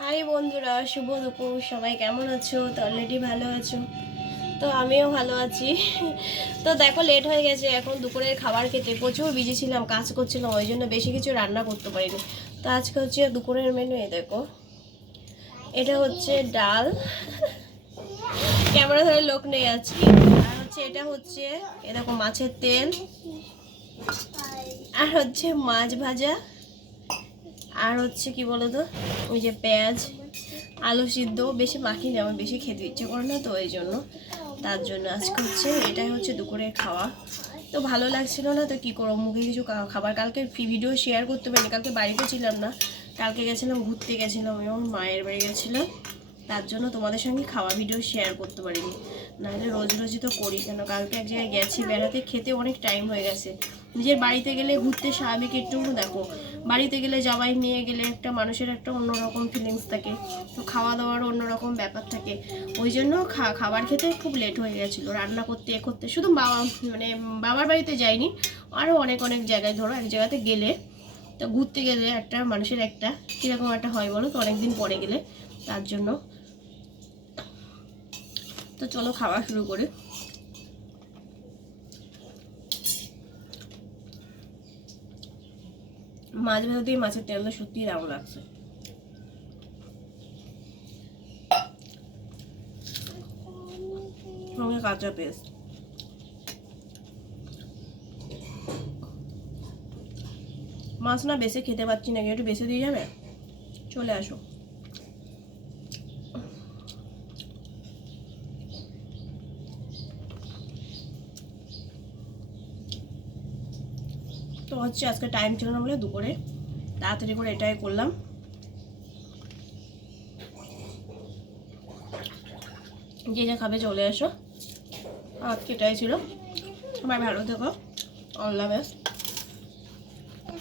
High বন্ধুরা, শুভ দুপুর। সবাই কেমন আছো? তো অলরেডি ভালো আছো, তো আমিও ভালো আছি। তো দেখো, লেট হয়ে গেছে এখন দুপুরের খাবার খেতে। প্রচুর বিজি ছিলাম, কাজ করছিলাম, ওই জন্য বেশি কিছু রান্না করতে পারিনি। তো আজকে হচ্ছে দুপুরের মেনু। এই দেখো, এটা হচ্ছে ডাল, ক্যামেরা ধরে লোক নেই আজকে। আর হচ্ছে এটা হচ্ছে এরকম মাছের তেল, আর হচ্ছে মাছ ভাজা, আর হচ্ছে কি বলো তো, ওই যে পেঁয়াজ আলু সিদ্ধ। বেশি মাখি না, আমার বেশি খেতে ইচ্ছে করে না, তো ওই জন্য তার জন্য আজকে হচ্ছে এটাই হচ্ছে দুপুরের খাওয়া। তো ভালো লাগছিল না, তো কি করবো, মুখে কিছু খাবার। কালকে ভিডিও শেয়ার করতে পারিনি, কালকে বাড়িতে ছিলাম না। কালকে গেছিলাম, ঘুরতে গেছিলাম, আমি আমার মায়ের বাড়ি গেছিলাম, তার জন্য তোমাদের সঙ্গে খাওয়া ভিডিও শেয়ার করতে পারিনি। নাহলে রোজ রোজই তো করি, কেন কালকে এক জায়গায় গেছি বেড়াতে, খেতে অনেক টাইম হয়ে গেছে। নিজের বাড়িতে গেলে ঘুরতে স্বাভাবিক একটু দেখো, বাড়িতে গেলে জামাই নিয়ে গেলে একটা মানুষের একটা অন্যরকম ফিলিংস থাকে, তো খাওয়া দাওয়ারও অন্যরকম ব্যাপার থাকে। ওই জন্য খাবার খেতে খুব লেট হয়ে গেছিলো, রান্না করতে করতে। শুধু মানে বাবার বাড়িতে যাইনি, আরও অনেক অনেক জায়গায়, ধরো এক জায়গাতে গেলে, তো ঘুরতে গেলে একটা মানুষের একটা কীরকম একটা হয় বলো তো, অনেকদিন পরে গেলে, তার জন্য। তো চলো খাওয়া শুরু করি। মাছ ভাজা দিয়ে মাছের তেলটা সত্যিই দারুণ লাগছে। সঙ্গে কাঁচা পেস্ট। মাছ না বেশি খেতে পাচ্ছি না, একটু বেশি দিয়ে যাবে? চলে আসো। তো হচ্ছে আজকে টাইম ছিল না বলে দুপুরে তাড়াতাড়ি করে এটাই করলাম। যে যা খাবে চলে আসো, আজকে এটাই ছিল। সবাই ভালো থেকো, আল্লাহ হাফেজ।